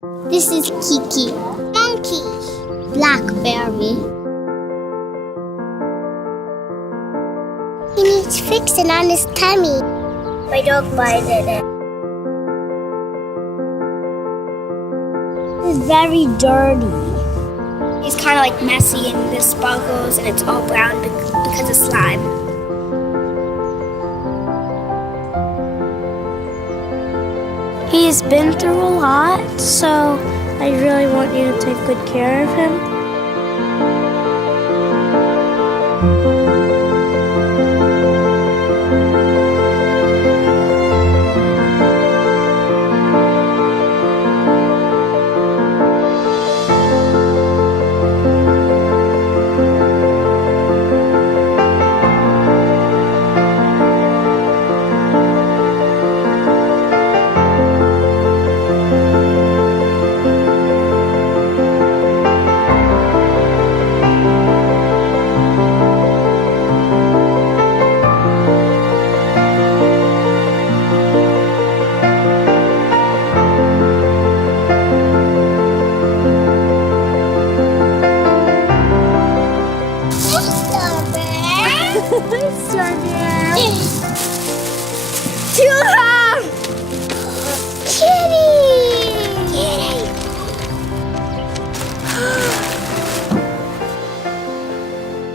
This is Kiki. Monkey. Blackberry. He needs fixing on his tummy. My dog bited it. It's very dirty. He's kind of like messy and there's sparkles and it's all brown because of slime. He's been through a lot, so I really want you to take good care of him.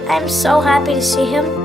I'm so happy to see him.